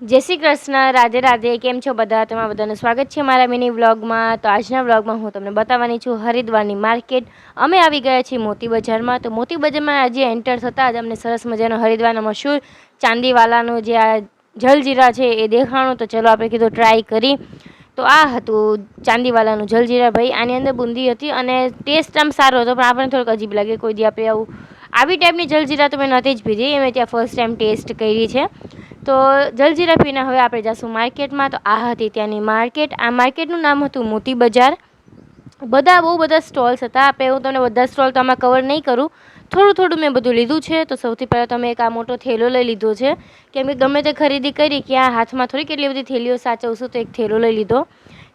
જય શ્રી કૃષ્ણ, રાધે રાધે. કેમ છો બધા? તમારા બધાનું સ્વાગત છે મારા મિની વ્લોગમાં. તો આજના વ્લોગમાં હું તમને બતાવવાની છું હરિદ્વારની માર્કેટ. અમે આવી ગયા છીએ મોતી બજારમાં. તો મોતી બજારમાં આજે એન્ટર થતાં જ અમને સરસ મજાનો હરિદ્વારનો મશહૂર ચાંદીવાલાનું જે આ જલજીરા છે એ દેખાણું. તો ચલો આપણે કીધું ટ્રાય કરી. તો આ હતું ચાંદીવાલાનું જલજીરા ભાઈ. આની અંદર બુંદી હતી અને ટેસ્ટ આમ સારો હતો, પણ આપણને થોડુંક અજીબ લાગે. કોઈ દી આપણે આવી ટાઈપની જલજીરા તો મેં નથી જ પીધી, મેં ત્યાં ફર્સ્ટ ટાઈમ ટેસ્ટ કરી છે. તો જલજીરા પીને હવે આપણે જઈશું માર્કેટમાં. તો આ હતી ત્યાંની માર્કેટ. આ માર્કેટનું નામ હતું મોતી બજાર. બહુ બધા સ્ટોલ્સ હતા. આપણે હું તમને બધા સ્ટોલ તો આમાં કવર નહીં કરું, થોડું મેં બધું લીધું છે. તો સૌથી પહેલાં તમે એક આ મોટો થેલો લઈ લીધો છે, કેમ કે ગમે તે ખરીદી કરી કે આ હાથમાં થોડી કેટલી બધી થેલીઓ સાચવશું, તો એક થેલો લઈ લીધો.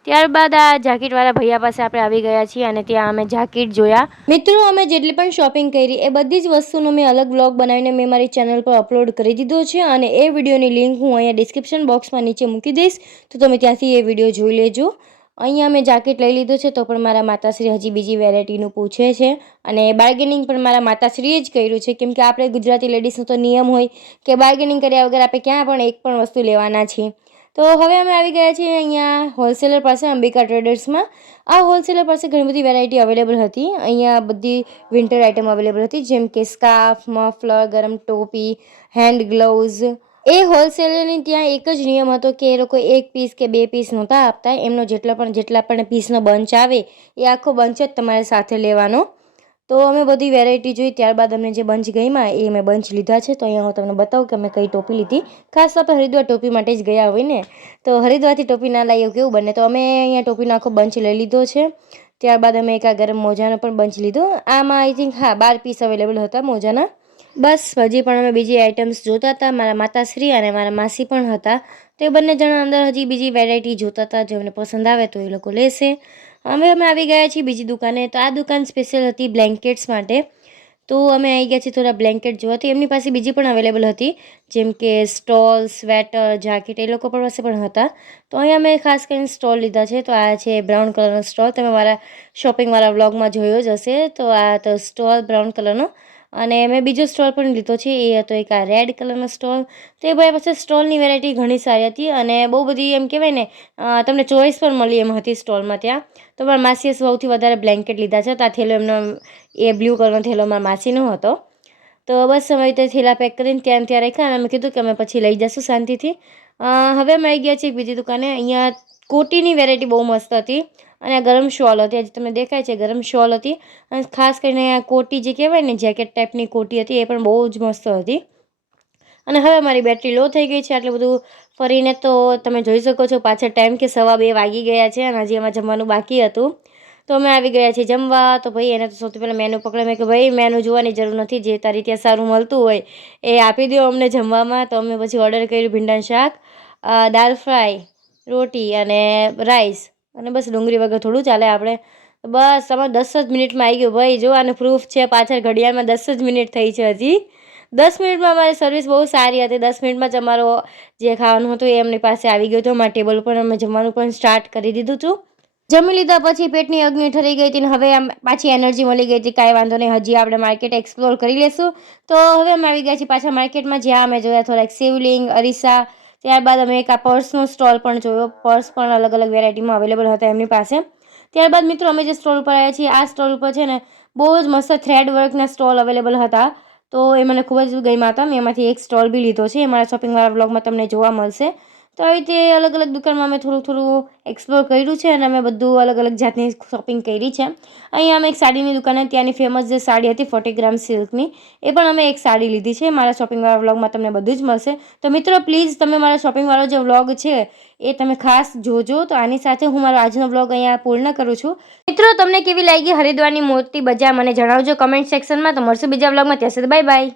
ત્યારબાદ આ જાકીટવાળા ભૈયા પાસે આપણે આવી ગયા છીએ અને ત્યાં અમે જાકીટ જોયા. મિત્રો, અમે જેટલી પણ શોપિંગ કરી એ બધી જ વસ્તુનો મેં અલગ વ્લોગ બનાવીને મેં મારી ચેનલ પર અપલોડ કરી દીધો છે, અને એ વિડીયોની લિંક હું અહીંયા ડિસ્ક્રિપ્શન બોક્સમાં નીચે મૂકી દઈશ, તો તમે ત્યાંથી એ વિડીયો જોઈ લેજો. અહીંયા મેં જાકેટ લઈ લીધો છે, તો પણ મારા માતાશ્રી હજી બીજી વેરાયટીનું પૂછે છે, અને બાર્ગેનિંગ પણ મારા માતાશ્રીએ જ કર્યું છે, કેમ કે આપણે ગુજરાતી લેડીઝનો તો નિયમ હોય કે બાર્ગેનિંગ કર્યા વગર આપણે ક્યાં પણ એક પણ વસ્તુ લેવાના છીએ. તો હવે અમે આવી ગયા છીએ અહીંયા હોલસેલર પાસે, અંબિકા ટ્રેડર્સમાં. આ હોલસેલર પાસે ઘણી બધી વેરાયટી અવેલેબલ હતી. અહીંયા બધી વિન્ટર આઇટમ અવેલેબલ હતી, જેમ કે સ્કાર્ફ, મફલર, ગરમ ટોપી, હેન્ડ ગ્લોવ્સ. એ હોલસેલરની ત્યાં એક જ નિયમ હતો કે એ લોકો એક પીસ કે બે પીસ નહોતા આપતા. એમનો જેટલા પણ પીસનો બંચ આવે એ આખો બંચ જ તમારે સાથે લેવાનો. તો અમે બધી વેરાયટી જોઈ, ત્યારબાદ અમને જે બંચ ગઈમાં એ મેં બંચ લીધા છે. તો અહીંયા હું તમને બતાવું કે અમે કઈ ટોપી લીધી. ખાસ તો આપણે હરિદ્વાર ટોપી માટે જ ગયા હોય ને, તો હરિદ્વારથી ટોપી ના લાવીએ કેવું બને. તો અમે અહીંયા ટોપીનો આખો બંચ લઈ લીધો છે. ત્યારબાદ અમે એક આ ગરમ મોજાનો પણ બંચ લીધો. આમાં આઈ થિંક 12 પીસ અવેલેબલ હતા મોજાના. બસ હજી પણ અમે બીજી આઇટમ્સ જોતા હતા. મારા માતાશ્રી અને મારા માસી પણ હતા. તો એ બંને જણા અંદર હજી બીજી વેરાયટી જોતા હતા. જો એમને પસંદ આવે તો એ લોકો લેશે. અમે આવી ગયા છીએ બીજી દુકાને. તો આ દુકાન સ્પેશિયલ હતી બ્લેન્કેટ્સ માટે. તો અમે આવી ગયા છીએ થોડા બ્લેન્કેટ જોવા. તો એમની પાસે બીજી પણ અવેલેબલ હતી, જેમ કે સ્ટોલ, સ્વેટર, જાકેટ, એ લોકો પાસે પણ હતા. તો અહીંયા મેં ખાસ કરીને સ્ટોલ લીધા છે. તો આ છે બ્રાઉન કલરનો સ્ટોલ. તમે મારા શોપિંગવાળા વ્લોગમાં જોયો જ હશે. તો આ તો સ્ટોલ બ્રાઉન કલરનો. અને મેં બીજો સ્ટોલ પણ લીધો છે, એ હતો એક આ રેડ કલરનો સ્ટોલ. તો એ ભાઈ પાસે સ્ટોલની વેરાયટી ઘણી સારી હતી, અને બહુ બધી એમ કહેવાય ને તમને ચોઈસ પણ મળી એમ હતી સ્ટોલમાં ત્યાં. તો મારા માસીએ સૌથી વધારે બ્લેન્કેટ લીધા છે. તો આ થેલો એમનો એ બ્લુ કલરનો થેલો મારા માસીનો હતો. તો બસ અમે રીતે થેલા પેક કરીને ત્યાં રાખ્યા, અને અમે કીધું કે અમે પછી લઈ જઈશું શાંતિથી. હવે અમે આવી ગયા છીએ બીજી દુકાને. અહીંયા કોટીની વેરાયટી બહુ મસ્ત હતી, અને આ ગરમ શોલ હતી. આજે તમને દેખાય છે ગરમ શોલ હતી, અને ખાસ કરીને આ કોટી જે કહેવાય ને જેકેટ ટાઈપની કોટી હતી, એ પણ બહુ જ મસ્ત હતી. અને હવે મારી બેટરી લો થઈ ગઈ છે આટલું બધું ફરીને. તો તમે જોઈ શકો છો પાછળ ટાઈમ કે 2:15 વાગી ગયા છે, અને હજી એમાં જમવાનું બાકી હતું. તો અમે આવી ગયા છીએ જમવા. તો ભાઈ એને તો સૌથી પહેલાં મેનુ પકડે. મેં કે ભાઈ મેનુ જોવાની જરૂર નથી, જે તારી ત્યાં સારું મળતું હોય એ આપી દો અમને જમવામાં. તો અમે પછી ઓર્ડર કર્યું ભીંડાનું શાક, દાળ ફ્રાય, રોટી અને રાઈસ, અને બસ ડુંગળી વગર થોડું ચાલે આપણે. બસ અમારે 10 જ મિનિટમાં આવી ગયું ભાઈ. જો આને પ્રૂફ છે પાછળ ઘડિયાળમાં 10 જ મિનિટ થઈ છે. હજી 10 મિનિટમાં અમારી સર્વિસ બહુ સારી હતી. 10 મિનિટમાં જ અમારો જે ખાવાનું હતું એ એમની પાસે આવી ગયું હતું. અમારા ટેબલ પર અમે જમવાનું પણ સ્ટાર્ટ કરી દીધું હતું. જમી લીધા પછી પેટની અગ્નિ ઠરી ગઈ હતી, ને હવે આમ પાછી એનર્જી મળી ગઈ હતી. કાંઈ વાંધો નહીં, હજી આપણે માર્કેટ એક્સપ્લોર કરી લેશું. તો હવે અમે આવી ગયા છીએ પાછા માર્કેટમાં, જ્યાં અમે જોયા થોડાક શિવલિંગ, અરીસા. ત્યારબાદ અમે એક આ પર્સનો સ્ટોલ પણ જોયો. પર્સ પણ અલગ અલગ વેરાયટીમાં અવેલેબલ હતા એમની પાસે. ત્યારબાદ મિત્રો અમે જે સ્ટોલ ઉપર આવ્યા છીએ, આ સ્ટોલ ઉપર છે ને બહુ જ મસ્ત થ્રેડ વર્કના સ્ટોલ અવેલેબલ હતા. તો એ મને ખૂબ જ ગમ્યા હતા. મેં એમાંથી એક સ્ટોલ બી લીધો છે. અમારા શોપિંગવાળા વ્લોગમાં તમને જોવા મળશે. તો આવી રીતે અલગ અલગ દુકાનમાં અમે થોડું એક્સપ્લોર કર્યું છે, અને અમે બધું અલગ અલગ જાતની શોપિંગ કરી છે. અહીંયા અમે એક સાડીની દુકાને, ત્યાંની ફેમસ જે સાડી હતી 40 ગ્રામ સિલ્કની, એ પણ અમે એક સાડી લીધી છે. મારા શોપિંગવાળા વ્લોગમાં તમને બધું જ મળશે. તો મિત્રો પ્લીઝ તમે મારા શોપિંગવાળો જે વ્લોગ છે એ તમે ખાસ જોજો. તો આની સાથે હું મારો આજનો વ્લોગ અહીંયા પૂર્ણ કરું છું. મિત્રો તમને કેવી લાગી હરિદ્વારની મોતી બજાર મને જણાવજો કમેન્ટ સેક્શનમાં. તો મળશું બીજા વ્લોગમાં. ત્યાં સુધી બાય બાય.